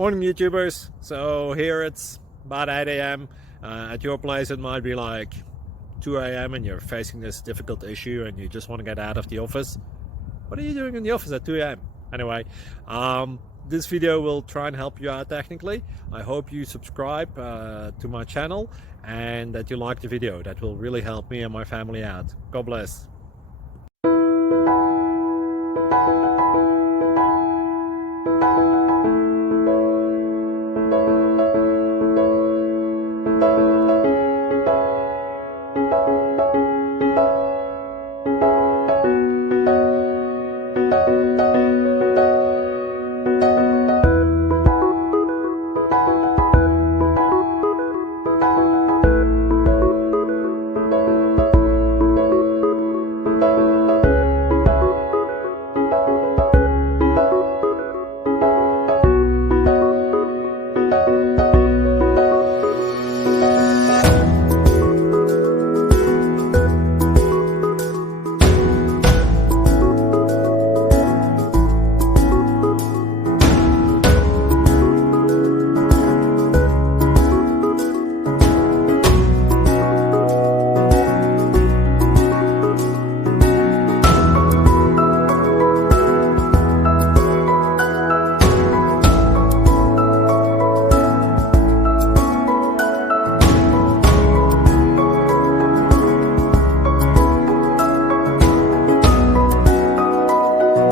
Morning YouTubers. So here it's about 8 a.m. At your place it might be like 2 a.m. and you're facing this difficult issue and you just want to get out of the office. What are you doing in the office at 2 a.m.? Anyway, this video will try and help you out technically. I hope you subscribe to my channel and that you like the video. That will really help me and my family out. God bless.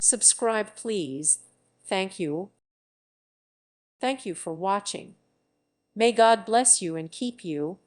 Subscribe, please. Thank you. Thank you for watching. May God bless you and keep you.